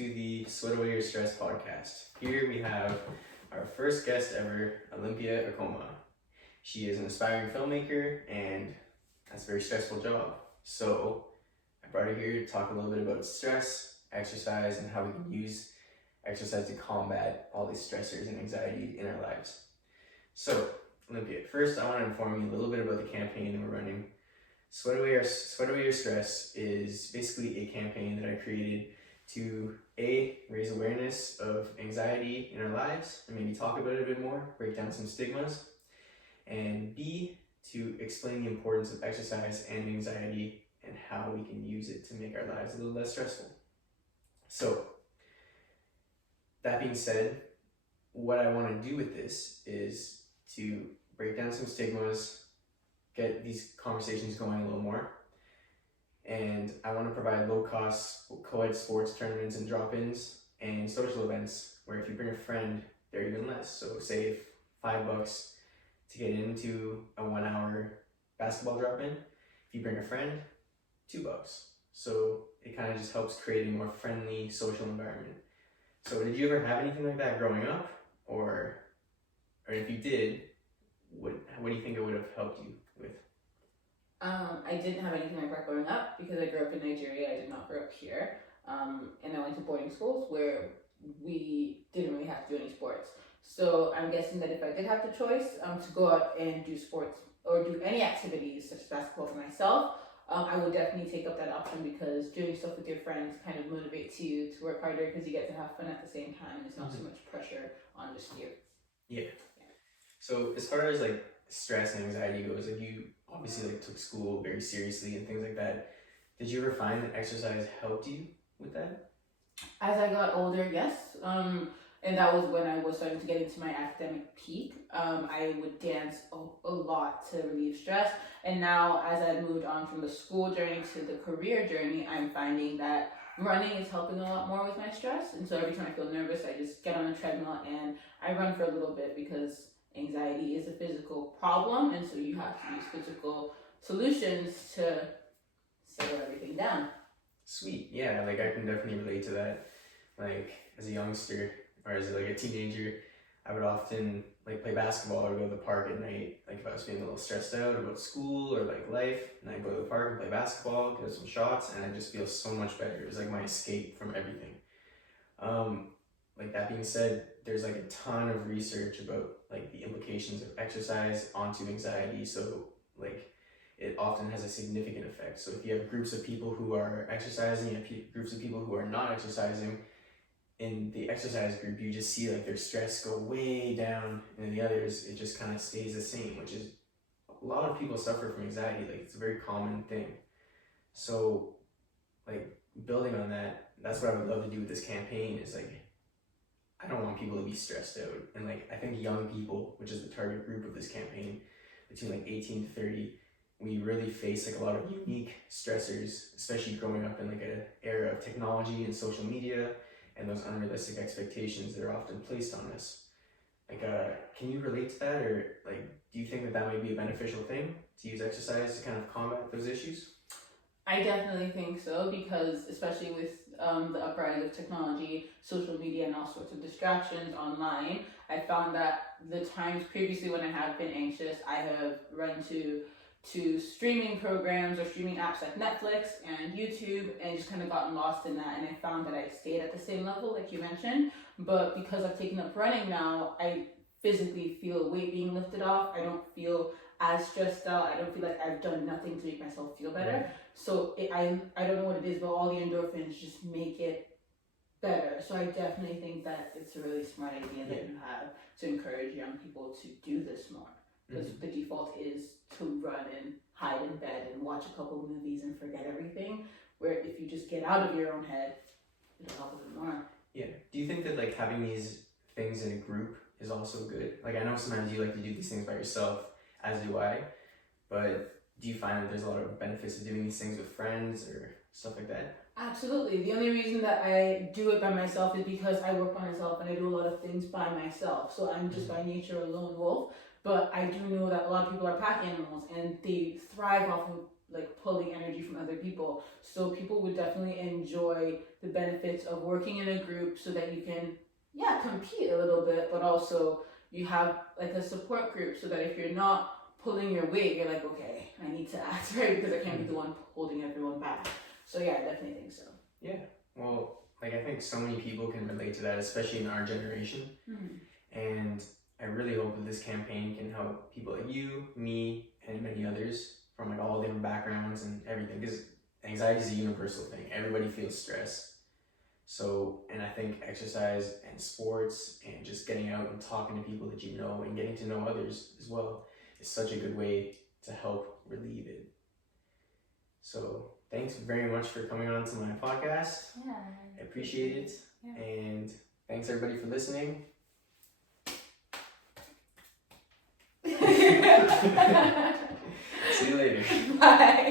to the Sweat Away Your Stress podcast. Here we have our first guest ever, Olympia Okonmah. She is an aspiring filmmaker and has a very stressful job. So I brought her here to talk a little bit about stress, exercise, and how we can use exercise to combat all these stressors and anxiety in our lives. So Olympia, first I want to inform you a little bit about the campaign that we're running. Sweat Away Your Stress is basically a campaign that I created to A, raise awareness of anxiety in our lives and maybe talk about it a bit more, break down some stigmas, and B, to explain the importance of exercise and anxiety and how we can use it to make our lives a little less stressful. So, that being said, what I want to do with this is to break down some stigmas, get these conversations going a little more, and I want to provide low-cost co-ed sports tournaments and drop-ins and social events where if you bring a friend, they're even less. So save $5 to get into a 1-hour basketball drop-in. If you bring a friend, $2. So it kind of just helps create a more friendly social environment. So did you ever have anything like that growing up? Or if you did, what do you think it would have helped you with? I didn't have anything like that growing up because I grew up in Nigeria. I did not grow up here. And I went to boarding schools where we didn't really have to do any sports. So I'm guessing that if I did have the choice to go out and do sports or do any activities such as basketball for myself, I would definitely take up that option because doing stuff with your friends kind of motivates you to work harder because you get to have fun at the same time. It's not so much pressure on just you. Yeah. So as far as like stress and anxiety goes, like you obviously like took school very seriously and things like that. Did you ever find that exercise helped you with that? As I got older, yes. And that was when I was starting to get into my academic peak. I would dance a lot to relieve stress. And now as I moved on from the school journey to the career journey, I'm finding that running is helping a lot more with my stress. And so every time I feel nervous, I just get on a treadmill and I run for a little bit because anxiety is a physical problem. And so you have to use physical solutions to settle everything down. Sweet. Yeah, like I can definitely relate to that. Like as a youngster or as like a teenager, I would often like play basketball or go to the park at night. Like if I was feeling a little stressed out about school or like life, and I'd go to the park and play basketball, get some shots, and I just feel so much better. It was like my escape from everything. Like that being said, there's like a ton of research about like the implications of exercise onto anxiety. So like it often has a significant effect. So if you have groups of people who are exercising, you have groups of people who are not exercising, in the exercise group, you just see like their stress go way down, and in the others, it just kind of stays the same, which is a lot of people suffer from anxiety. Like it's a very common thing. So like building on that, that's what I would love to do with this campaign is like, I don't want people to be stressed out. And like, I think young people, which is the target group of this campaign, between like 18 to 30, we really face like a lot of unique stressors, especially growing up in like an era of technology and social media and those unrealistic expectations that are often placed on us. Like, can you relate to that, or like, do you think that that might be a beneficial thing to use exercise to kind of combat those issues? I definitely think so because especially with the uprising of technology, social media, and all sorts of distractions online, I found that the times previously when I have been anxious, I have run to streaming programs or streaming apps like Netflix and YouTube and just kind of gotten lost in that, and I found that I stayed at the same level like you mentioned, but because I've taken up running now, I physically feel weight being lifted off. I don't feel as stressed out. I don't feel like I've done nothing to make myself feel better. So I don't know what it is, but all the endorphins just make it better. So I definitely think that it's a really smart idea that you have to encourage young people to do this more. Because the default is to run and hide in bed and watch a couple movies and forget everything. Where if you just get out of your own head, it'll help a bit more. Yeah. Do you think that like having these things in a group is also good? Like I know sometimes you like to do these things by yourself, as do I, but do you find that there's a lot of benefits to doing these things with friends or stuff like that? Absolutely. The only reason that I do it by myself is because I work by myself and I do a lot of things by myself. So I'm just by nature a lone wolf. But I do know that a lot of people are pack animals and they thrive off of like pulling energy from other people. So people would definitely enjoy the benefits of working in a group so that you can, compete a little bit, but also you have like a support group so that if you're not pulling your weight, you're like, okay, I need to act right because I can't be the one holding everyone back. So yeah, I definitely think so. Yeah, well, like I think so many people can relate to that, especially in our generation. And I really hope that this campaign can help people like you, me, and many others from like all different backgrounds and everything, because anxiety is a universal thing. Everybody feels stress. So, and I think exercise and sports and just getting out and talking to people that you know and getting to know others as well is such a good way to help relieve it. So thanks very much for coming on to my podcast. Yeah. I appreciate it. Yeah. And thanks everybody for listening. See you later. Bye.